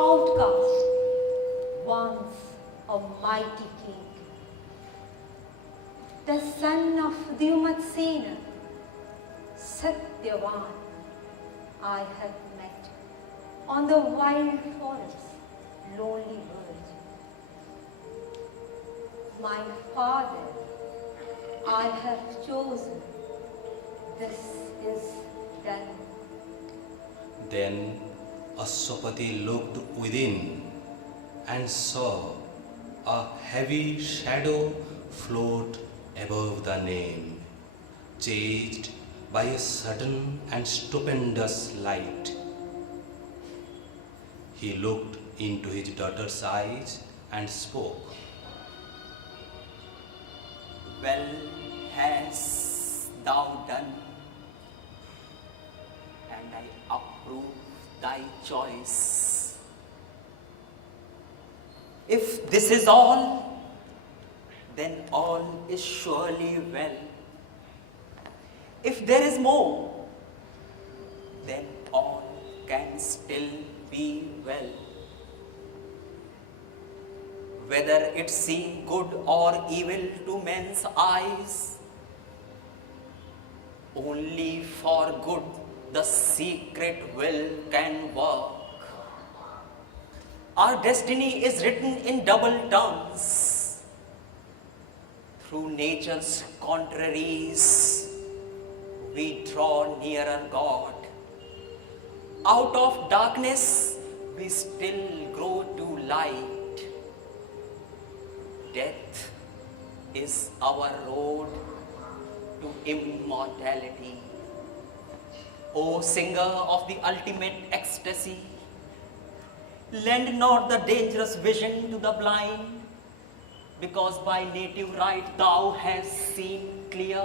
outcast, once a mighty king. The son of Dyumatsena, Satyavan, I have met on the wild forest's lonely verge. My father, I have chosen. This is done. Then Aswapati looked within and saw a heavy shadow float above the name, chased by a sudden and stupendous light. He looked into his daughter's eyes and spoke. Well hast thou done, and I approve thy choice. If this is all, then all is surely well. If there is more, then all can still be well. Whether it seem good or evil to men's eyes, only for good the secret will can work. Our destiny is written in double tongues. Through nature's contraries, we draw nearer God. Out of darkness, we still grow to light. Death is our road to immortality. O singer of the ultimate ecstasy, lend not the dangerous vision to the blind, because by native right thou hast seen clear.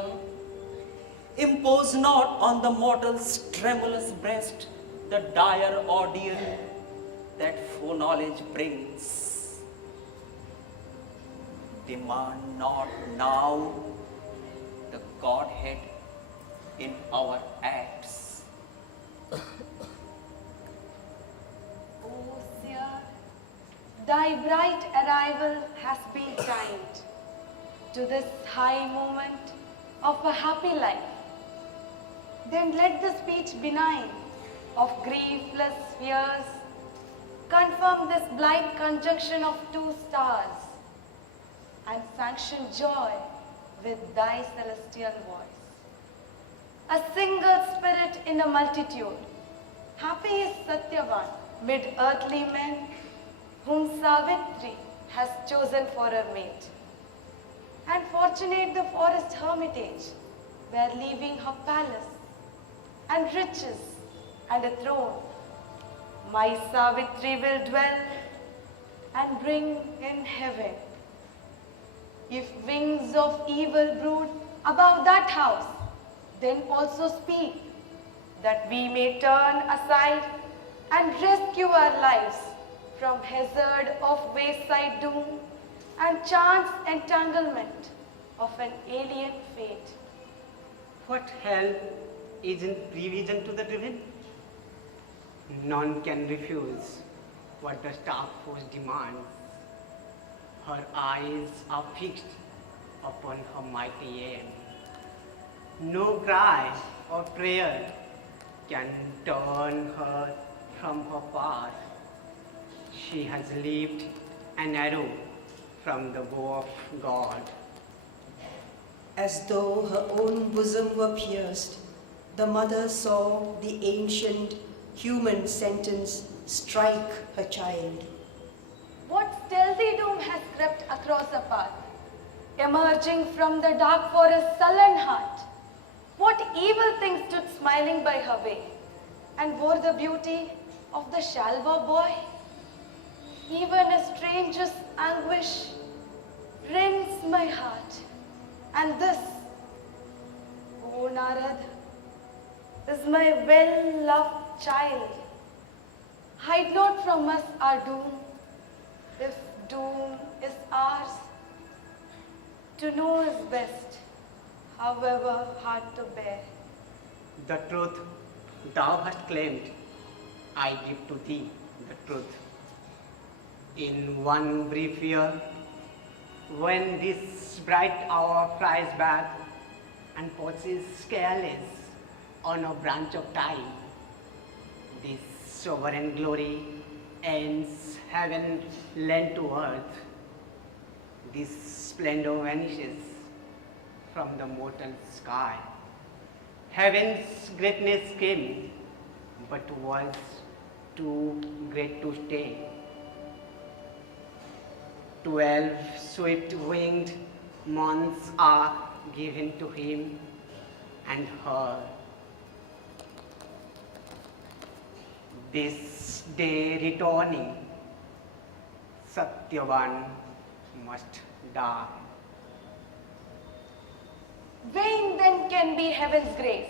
Impose not on the mortal's tremulous breast the dire ordeal that foreknowledge brings. Demand not now the Godhead in our acts. O seer, thy bright arrival has been timed to this high moment of a happy life. Then let the speech benign of griefless fears confirm this blind conjunction of two stars and sanction joy with thy celestial voice. A single spirit in a multitude, happy is Satyavan mid earthly men, whom Savitri has chosen for her mate. And fortunate the forest hermitage, where leaving her palace and riches and a throne, my Savitri will dwell and bring in heaven. If wings of evil brood above that house, then also speak, that we may turn aside and rescue our lives from hazard of wayside doom and chance entanglement of an alien fate. What help isn't prevision to the driven? None can refuse what the staff force demands. Her eyes are fixed upon her mighty aim. No cry or prayer can turn her from her path. She has leaped an arrow from the bow of God. As though her own bosom were pierced, the mother saw the ancient human sentence strike her child. What stealthy doom has crept across her path, emerging from the dark forest's sullen heart? What evil thing stood smiling by her way and bore the beauty of the Shalva boy? Even a stranger's anguish rends my heart. And this, O Narad, is my well-loved child. Hide not from us our doom, if doom is ours. To know is best, however hard to bear. The truth thou hast claimed, I give to thee the truth. In one brief year, when this bright hour flies back and pauses careless on a branch of time, this sovereign glory ends heaven lent to earth. This splendor vanishes from the mortal sky. Heaven's greatness came, but was too great to stay. 12 swift-winged months are given to him and her. This day returning, Satyavan must die. Vain then can be heaven's grace,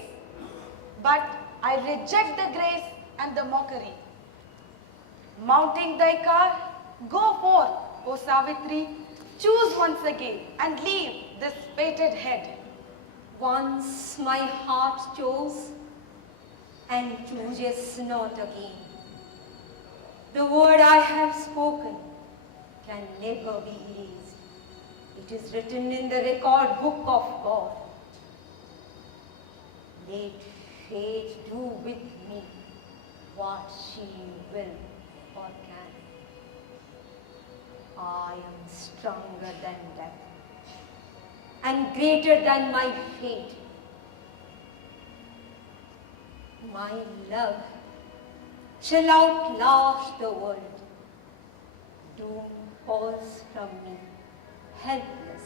but I reject the grace and the mockery. Mounting thy car, go forth, O Savitri, choose once again and leave this fated head. Once my heart chose and chooses not again. The word I have spoken can never be erased. It is written in the record book of God. Let fate do with me what she will or can. I am stronger than death and greater than my fate. My love shall outlast the world. Doom falls from me, helpless,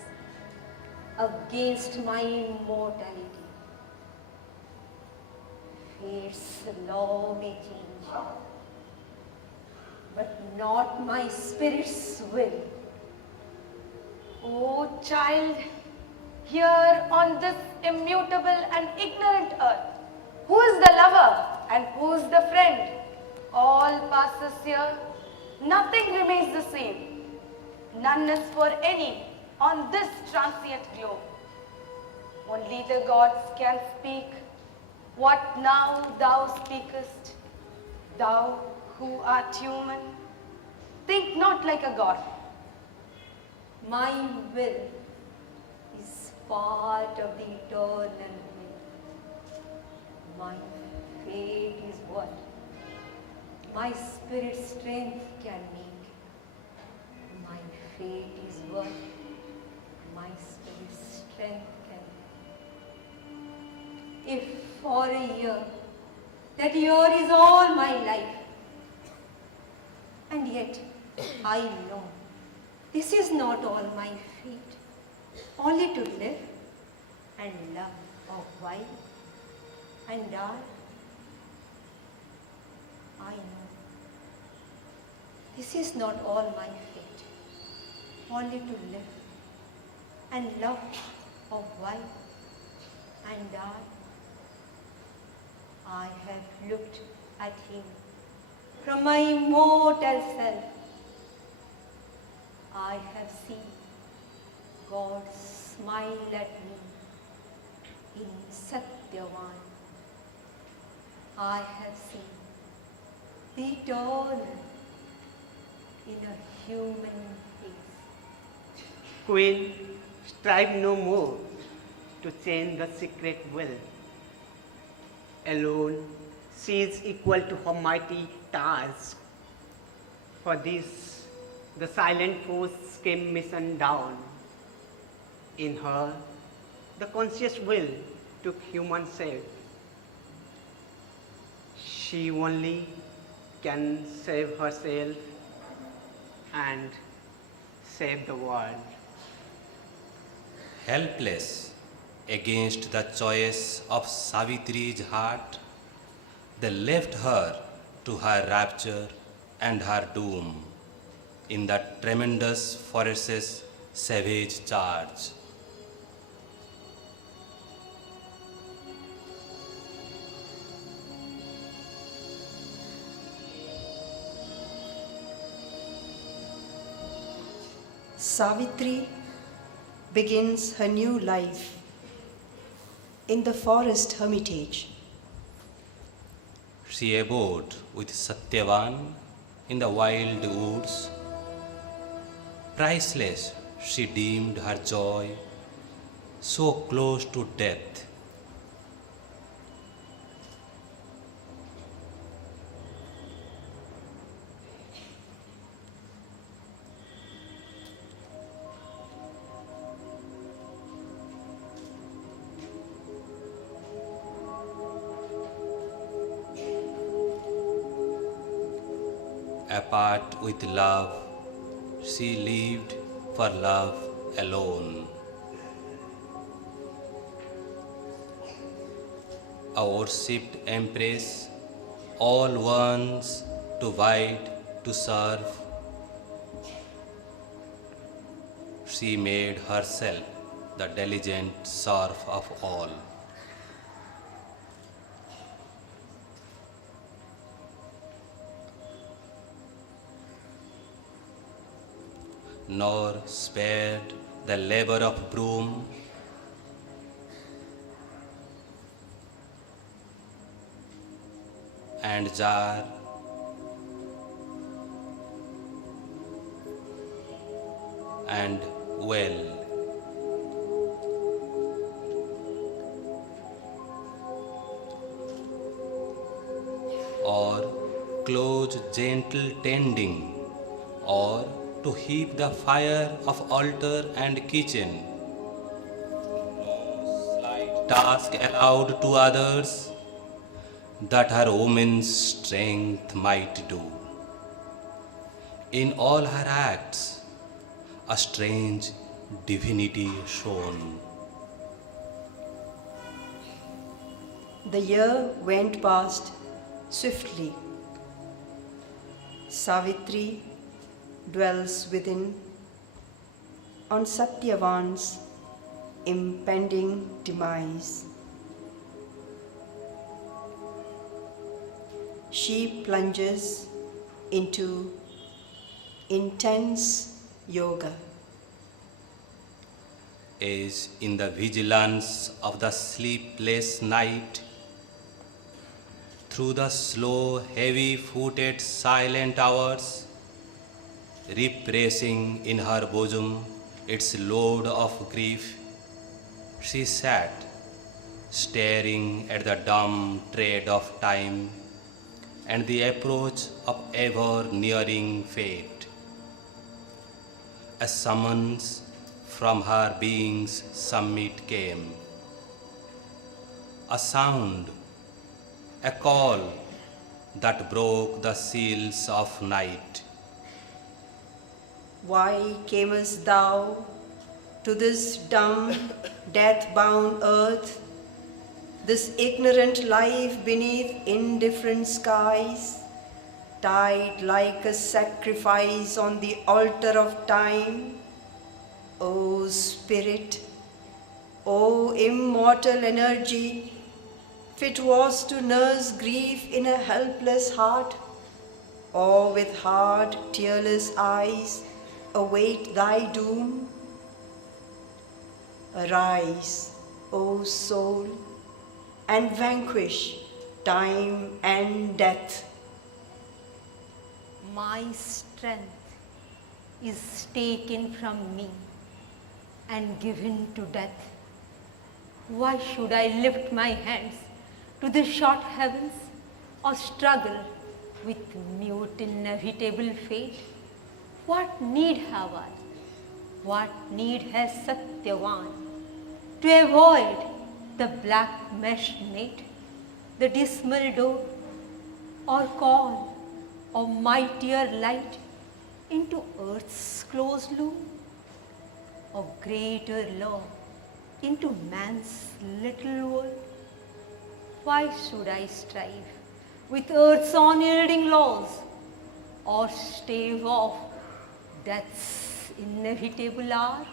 against my immortality. Fate's law may change, but not my spirit's will. O child, here on this immutable and ignorant earth, who is the lover and who is the friend? All passes here, nothing remains the same. None is for any on this transient globe. Only the gods can speak what now thou speakest. Thou who art human, think not like a god. My will is part of the eternal will. My fate is what my spirit's strength can make. My fate is what my spirit's strength can make. If for a year, that year is all my life, and yet I know this is not all my fate, only to live and love a while and die. I know this is not all my fate, only to live and love a while and die. I have looked at him from my immortal self. I have seen God smile at me in Satyavan. I have seen the eternal in a human face. Queen, strive no more to change the secret will. Alone, she is equal to her mighty task. For this, the silent force came mission down. In her, the conscious will took human shape. She only can save herself and save the world. Helpless against the choice of Savitri's heart, they left her to her rapture and her doom in the tremendous forest's savage charge. Savitri begins her new life in the forest hermitage. She abode with Satyavan in the wild woods priceless she deemed her joy, so close to death. Apart with love, she lived for love alone. A worshipped empress, all ones to wide to serve. She made herself the diligent serf of all. Nor spared the labor of broom, and jar, and well. Or close gentle tending, or to heap the fire of altar and kitchen. No slight task allowed to others that her woman's strength might do. In all her acts, a strange divinity shone. The year went past swiftly. Savitri dwells within on Satyavan's impending demise. She plunges into intense yoga. Is in the vigilance of the sleepless night, through the slow, heavy-footed, silent hours, repressing in her bosom its load of grief, she sat, staring at the dumb tread of time and the approach of ever-nearing fate. A summons from her being's summit came, a sound, a call that broke the seals of night. Why camest thou to this dumb, death-bound earth, this ignorant life beneath indifferent skies, died like a sacrifice on the altar of time? O Spirit, O immortal energy, fit was to nurse grief in a helpless heart, or with hard, tearless eyes await thy doom? Arise, O soul, and vanquish time and death. My strength is taken from me and given to death. Why should I lift my hands to the short heavens or struggle with mute inevitable fate? What need have I? What need has Satyavan to avoid the black meshed net, the dismal door, or call of mightier light into earth's closed loop, of greater law into man's little world? Why should I strive with earth's unyielding laws, or stave off death's inevitable hour?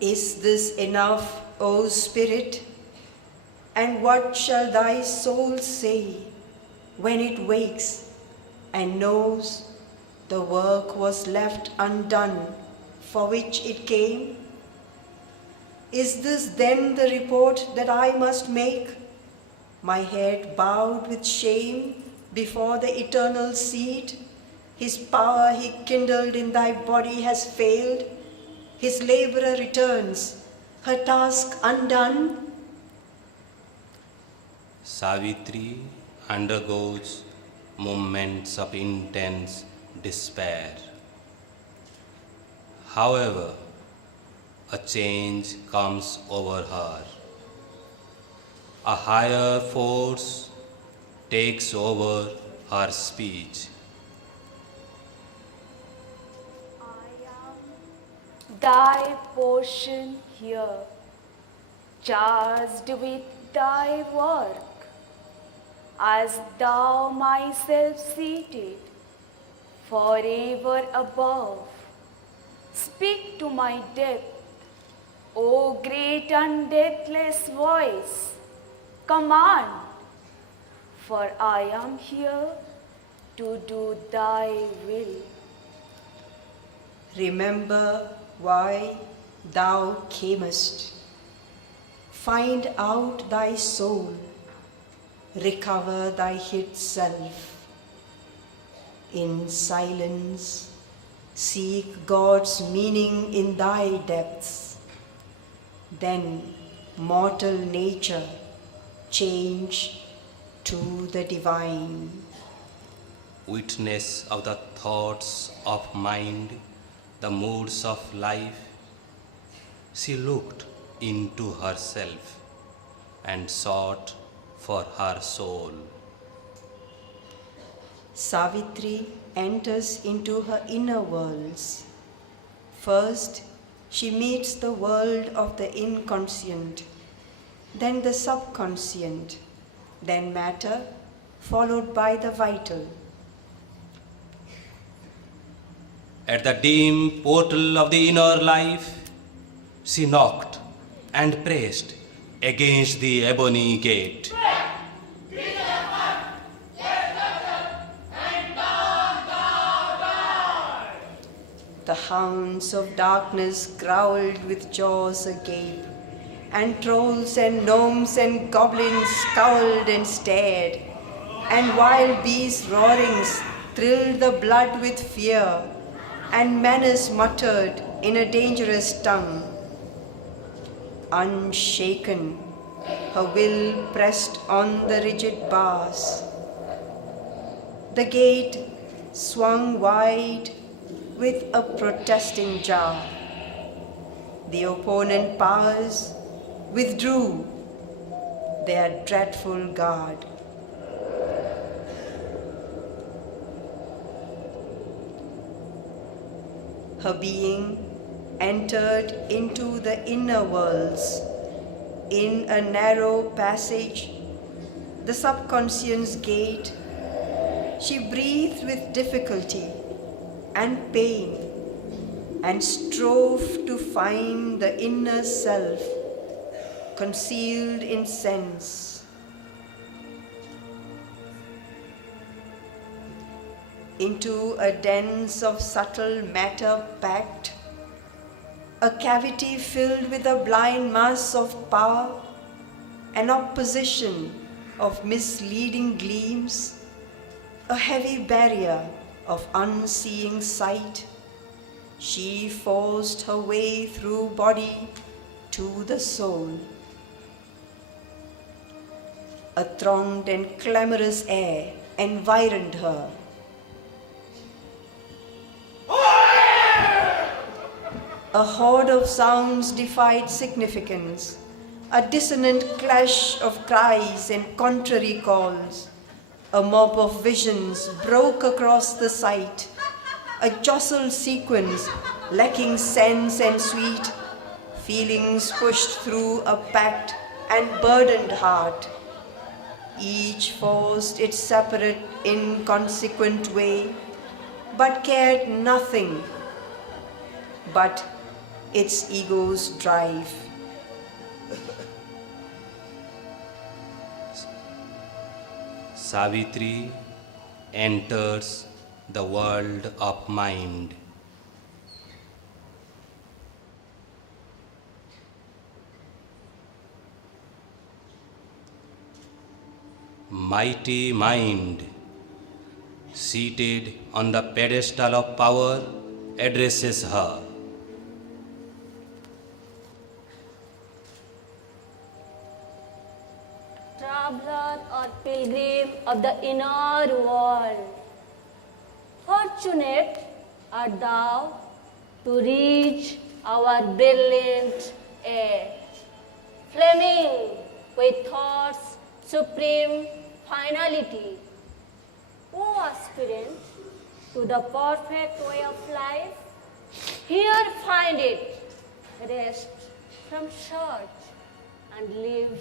Is this enough, O Spirit? And what shall thy soul say when it wakes and knows the work was left undone for which it came? Is this then the report that I must make, my head bowed with shame before the eternal seat, His power he kindled in thy body has failed. His laborer returns, her task undone. Savitri undergoes moments of intense despair. However, a change comes over her. A higher force takes over her speech. I am thy portion here, charged with thy work, as thou myself seated forever above. Speak to my depth, O great and deathless voice, command, for I am here to do thy will. Remember why thou camest. Find out thy soul. Recover thy hid self. In silence, seek God's meaning in thy depths. Then mortal nature change to the divine. Witness of the thoughts of mind, the moods of life, she looked into herself and sought for her soul. Savitri enters into her inner worlds. First, she meets the world of the inconscient, then the subconscient, then matter, followed by the vital. At the dim portal of the inner life, she knocked and pressed against the ebony gate. The hounds of darkness growled with jaws agape, and trolls and gnomes and goblins scowled and stared, and wild beasts' roarings thrilled the blood with fear, and menace muttered in a dangerous tongue. Unshaken, her will pressed on the rigid bars. The gate swung wide with a protesting jar. The opponent powers withdrew their dreadful guard. Her being entered into the inner worlds. In a narrow passage, the subconscious gate, she breathed with difficulty and pain and strove to find the inner self concealed in sense. Into a dens of subtle matter packed, a cavity filled with a blind mass of power, an opposition of misleading gleams, a heavy barrier of unseeing sight, she forced her way through body to the soul. A thronged and clamorous air environed her. A horde of sounds defied significance, a dissonant clash of cries and contrary calls. A mob of visions broke across the sight, a jostled sequence lacking sense and sweet, feelings pushed through a packed and burdened heart. Each forced its separate, inconsequent way, but cared nothing but its ego's drive. Savitri enters the world of mind. Mighty mind, seated on the pedestal of power, addresses her. Traveler or pilgrim of the inner world, fortunate art thou to reach our brilliant air, flaming with thought's supreme finality. O aspirant to the perfect way of life, here find it, rest from search and live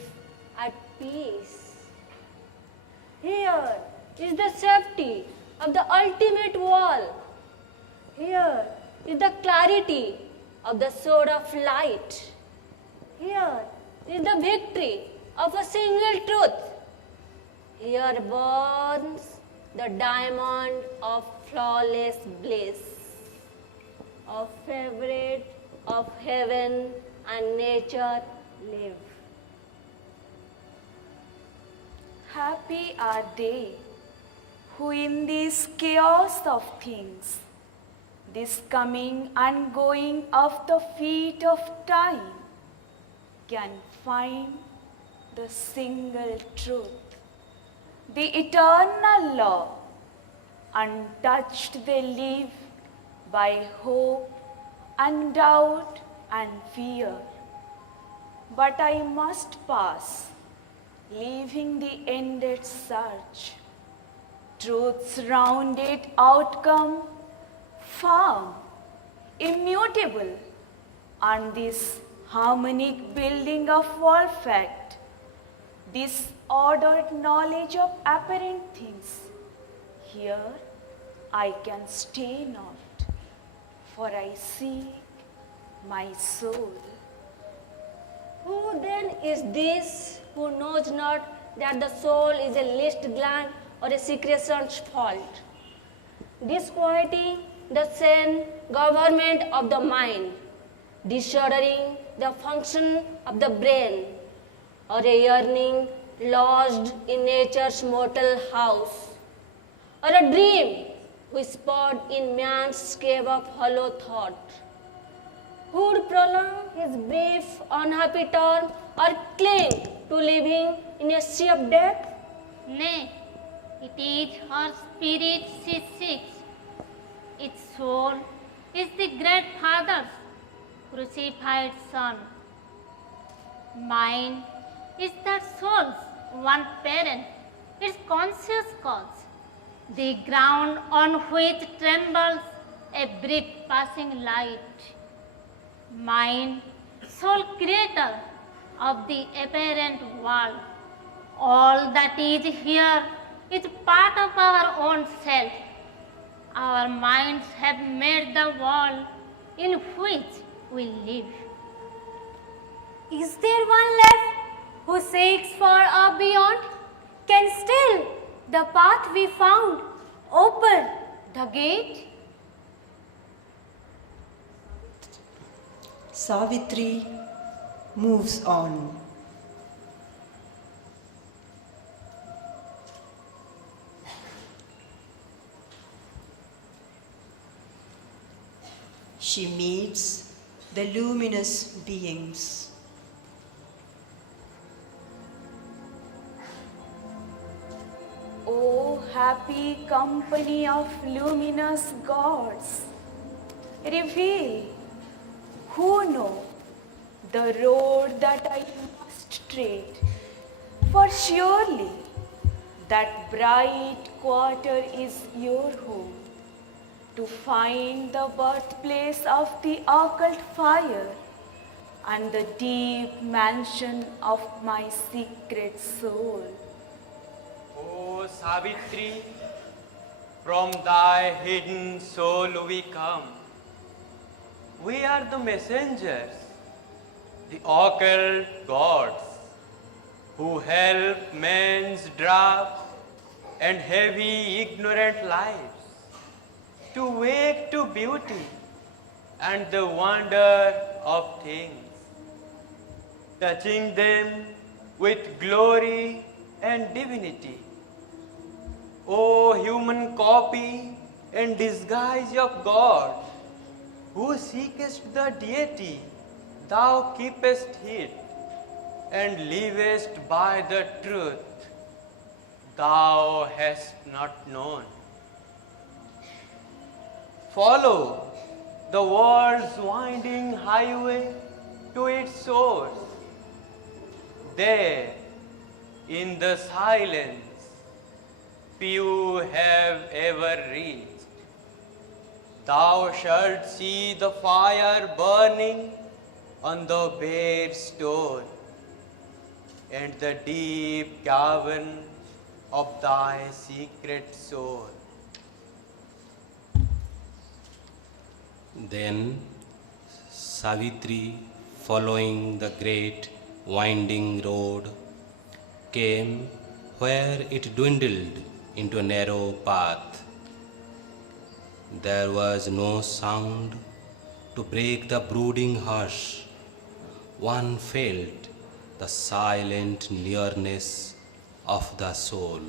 at peace. Here is the safety of the ultimate wall. Here is the clarity of the sword of light. Here is the victory of a single truth. Here burns the diamond of flawless bliss, of favorite of heaven and nature live. Happy are they who in this chaos of things, this coming and going of the feet of time, can find the single truth, the eternal law. Untouched they live by hope and doubt and fear. But I must pass, leaving the ended search. Truth's rounded outcome, firm, immutable, and this harmonic building of all fact, this ordered knowledge of apparent things. Here I can stay not, for I seek my soul. Who then is this who knows not that the soul is a least gland or a secretion's fault, disquieting the sane government of the mind, disordering the function of the brain, or a yearning lodged in nature's mortal house, or a dream whispered in man's cave of hollow thought? Who would prolong his brief unhappy term or cling to living in a sea of death? Nay, it is her spirit she seeks. Its soul is the great Father's crucified Son. Mine is that soul's one parent, its conscious cause, the ground on which trembles a brief passing light. Mine, sole creator of the apparent world. All that is here is part of our own self. Our minds have made the world in which we live. Is there one left who seeks for a beyond? Can still the path we found open the gate? Savitri moves on. She meets the luminous beings. O happy company of luminous gods, reveal who know the road that I must tread. For surely that bright quarter is your home, to find the birthplace of the occult fire and the deep mansion of my secret soul. O Savitri, from thy hidden soul we come. We are the messengers, the occult gods, who help men's dark and heavy ignorant lives to wake to beauty and the wonder of things, touching them with glory and divinity. O human copy and disguise of God, who seekest the deity, thou keepest it, and livest by the truth thou hast not known. Follow the world's winding highway to its source. There, in the silence few have ever reached, thou shalt see the fire burning on the bare stone, and the deep cavern of thy secret soul. Then Savitri, following the great winding road, came where it dwindled into a narrow path. There was no sound to break the brooding hush. One felt the silent nearness of the soul.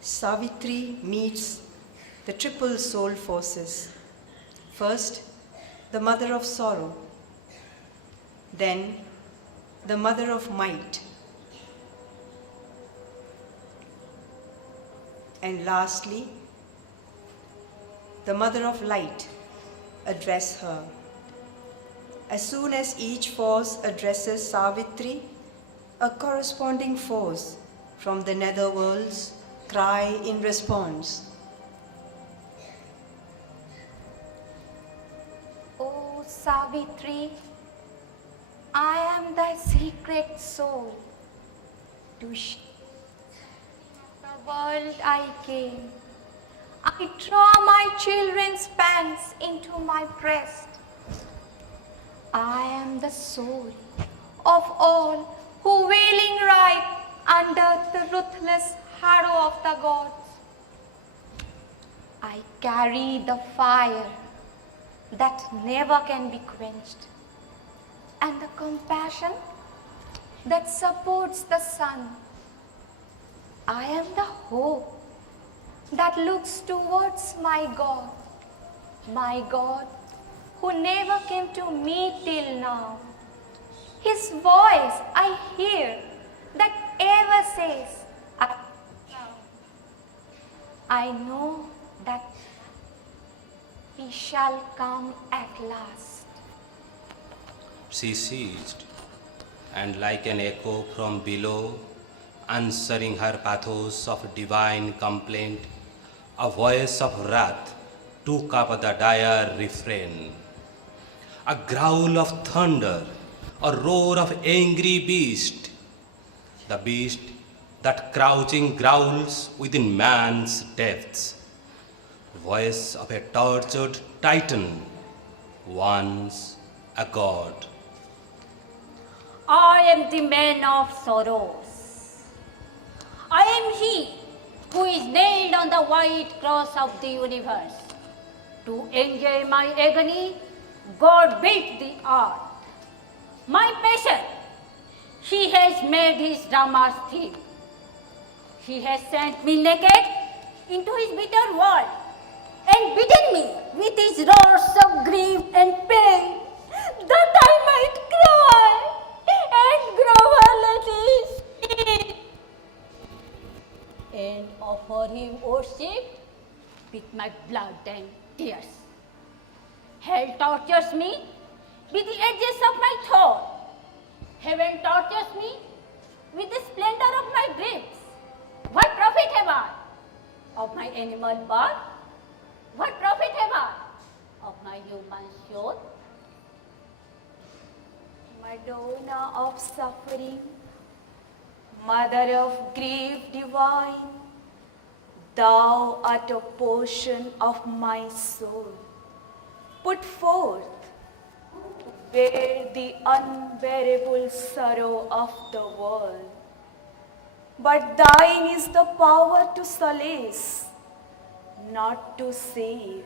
Savitri meets the triple soul forces. First, the mother of sorrow, then the mother of might, and lastly, the mother of light address her. As soon as each force addresses Savitri, a corresponding force from the netherworlds cry in response. O Savitri, I am thy secret soul. To share the world I came. I draw my children's pangs into my breast. I am the soul of all who wailing ride under the ruthless harrow of the gods. I carry the fire that never can be quenched, and the compassion that supports the sun. I am the hope that looks towards my God who never came to me till now. His voice I hear that ever says, I know that we shall come at last. She ceased, and like an echo from below, answering her pathos of divine complaint, a voice of wrath took up the dire refrain. A growl of thunder, a roar of angry beast, the beast that crouching growls within man's depths, voice of a tortured titan, once a god. I am the man of sorrows. I am he who is nailed on the white cross of the universe. To enjoy my agony, God built the earth. My passion, He has made His drama's theme. He has sent me naked into His bitter world and beaten me with His roars of grief and pain, that I might cry and grovel at His feet and offer Him worship with my blood and tears. Hell tortures me with the edges of my thorn. Heaven tortures me with the splendor of my dreams. What profit have I of my animal birth? What profit have I of my human soul? Madonna of suffering, Mother of grief divine, thou art a portion of my soul. Put forth to bear the unbearable sorrow of the world. But thine is the power to solace, not to save.